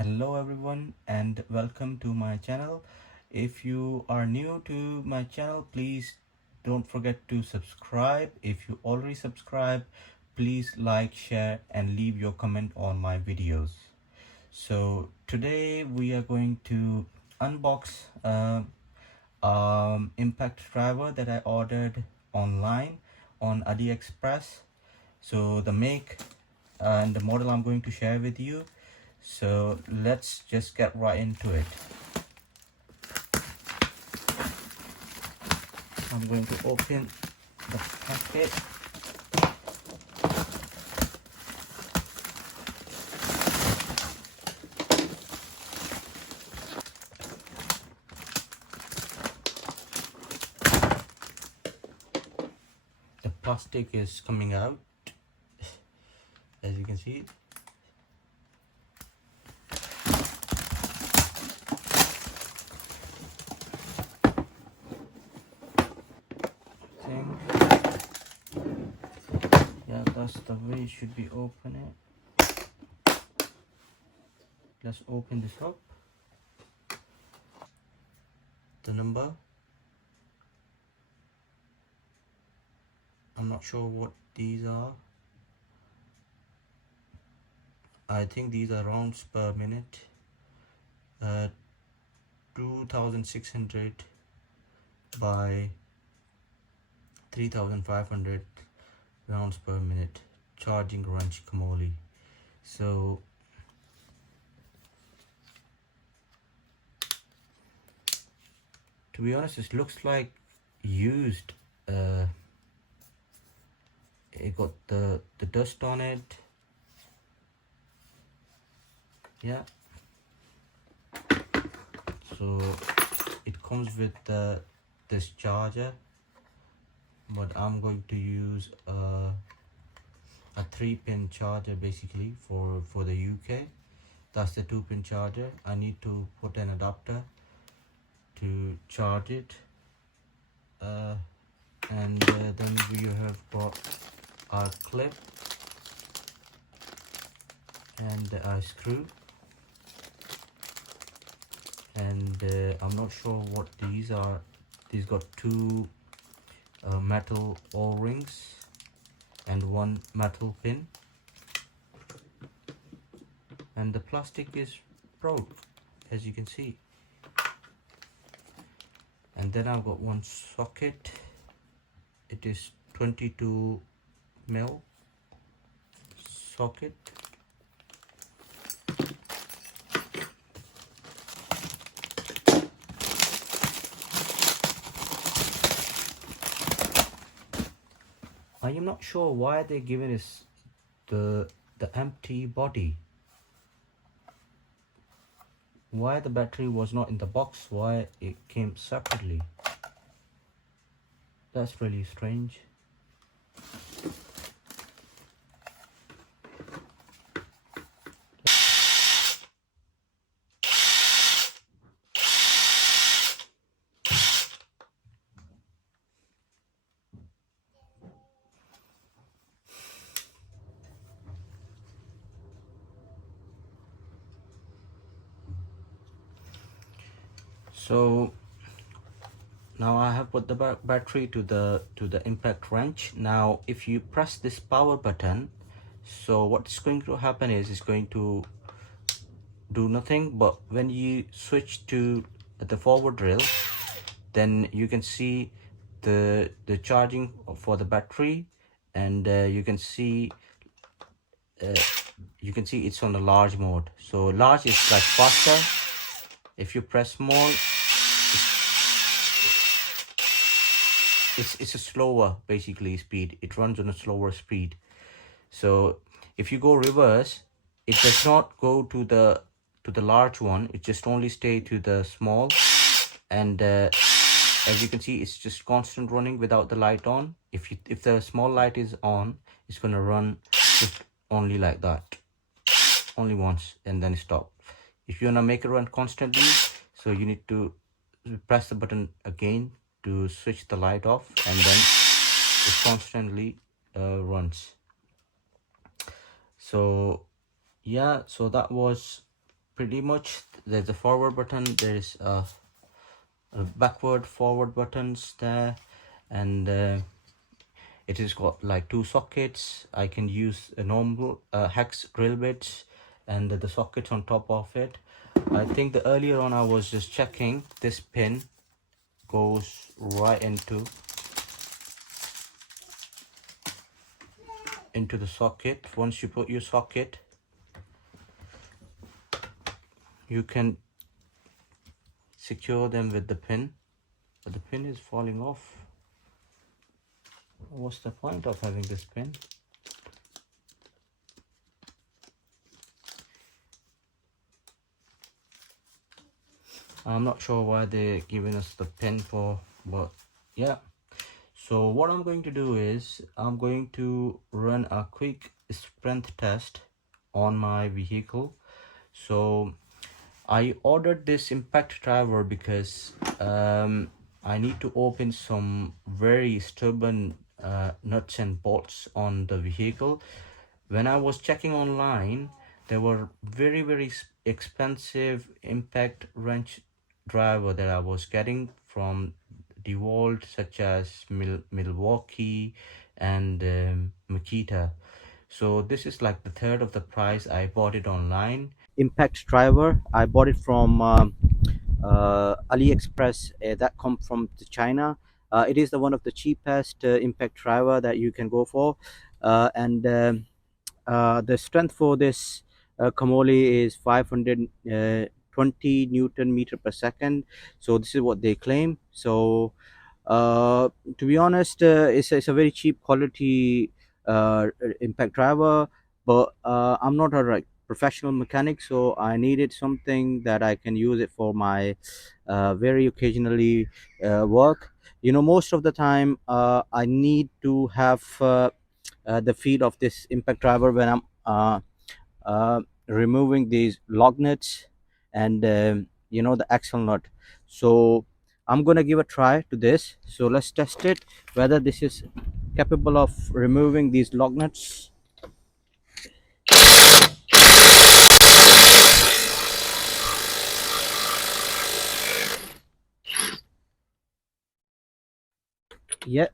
Hello everyone and welcome to my channel. If you are new to my channel, please don't forget to subscribe. If you already subscribe, please like, share and leave your comment on my videos. So today we are going to unbox impact driver that I ordered online on AliExpress. So the make and the model I'm going to share with you. So let's just get right into it. I'm going to open the packet. The plastic is coming out, as you can see. Yeah, that's the way it should be opening. Let's open this up. The number, I'm not sure what these are. I think these are rounds per minute. 2600 by 3500 rounds per minute. Charging wrench Kamolee. So to be honest, it looks like used. It got the dust on it. Yeah, so it comes with this charger, but I'm going to use a 3-pin charger basically for the UK. That's the 2-pin charger. I need to put an adapter to charge it, and then we have got our clip and a screw, and I'm not sure what these are. These got two metal O-rings and one metal pin, and the plastic is broke, as you can see. And then I've got one socket. It is 22 mil socket. I am not sure why they're giving us the empty body. Why the battery was not in the box, why it came separately. That's really strange. So now I have put the battery to the impact wrench. Now if you press this power button, so what's going to happen is it's going to do nothing, but when you switch to the forward rail, then you can see the charging for the battery, and you can see it's on the large mode. So large is like faster. If you press small, it's a slower basically speed. It runs on a slower speed. So if you go reverse, it does not go to the large one. It just only stay to the small, and as you can see, it's just constant running without the light on. If the small light is on, it's gonna run just only like that, only once, and then stop. If you wanna make it run constantly, so you need to press the button again to switch the light off, and then it constantly runs. So yeah, so that was pretty much there's a forward button, there's a backward forward buttons there, and it has got like two sockets. I can use a normal hex drill bits and the sockets on top of it. I think the earlier on I was just checking, this pin goes right into the socket. Once you put your socket, you can secure them with the pin, but the pin is falling off. What's the point of having this pin? I'm not sure why they're giving us the pin for, but yeah. So what I'm going to do is I'm going to run a quick strength test on my vehicle. So I ordered this impact driver because I need to open some very stubborn nuts and bolts on the vehicle. When I was checking online, there were very expensive impact wrench driver that I was getting from DeWalt, such as Milwaukee and Makita. So this is like the third of the price. I bought it online. Impact driver, I bought it from AliExpress, that come from China. It is the one of the cheapest impact driver that you can go for, and the strength for this Kamolee is 520 Newton meter per second. So this is what they claim. So to be honest, it's a very cheap quality impact driver, but I'm not a like professional mechanic, so I needed something that I can use it for my very occasionally work. You know, most of the time I need to have the feel of this impact driver when I'm removing these lug nuts and you know, the axle nut. So I'm gonna give a try to this. So let's test it whether this is capable of removing these lug nuts. Yeah.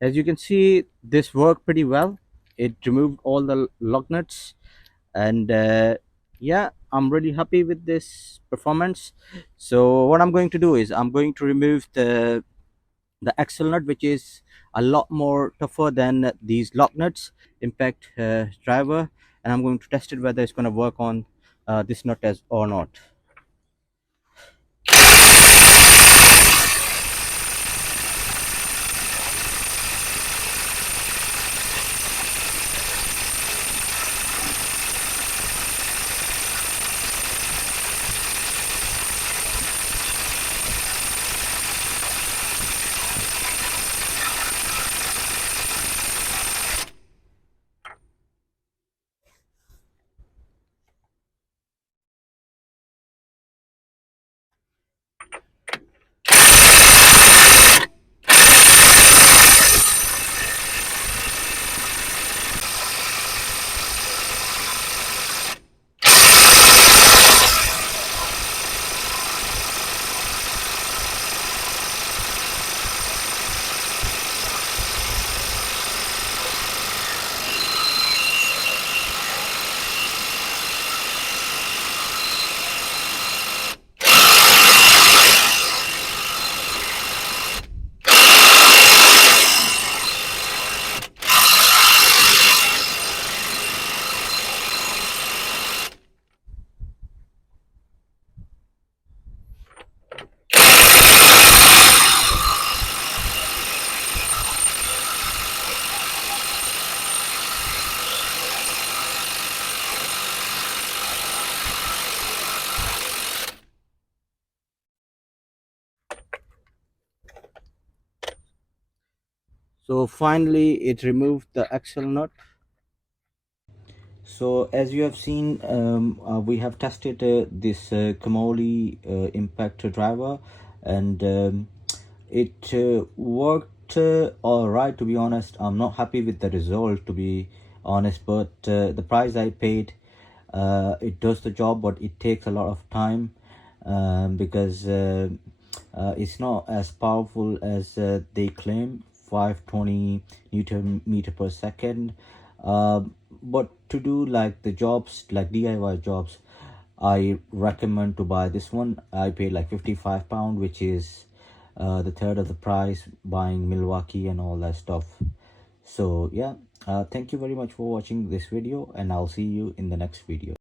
As you can see, this worked pretty well. It removed all the lug nuts, and yeah, I'm really happy with this performance. So what I'm going to do is I'm going to remove the axle nut, which is a lot more tougher than these lock nuts impact driver, and I'm going to test it whether it's going to work on this nut as or not. So finally it removed the axle nut. So as you have seen, we have tested this Kamolee impact driver, and it worked all right. To be honest, I'm not happy with the result, to be honest, but the price I paid, it does the job, but it takes a lot of time, because it's not as powerful as they claim, 520 newton meter per second. But to do like the jobs, like DIY jobs, I recommend to buy this one. I paid like £55, which is the third of the price buying Milwaukee and all that stuff. So yeah, thank you very much for watching this video, and I'll see you in the next video.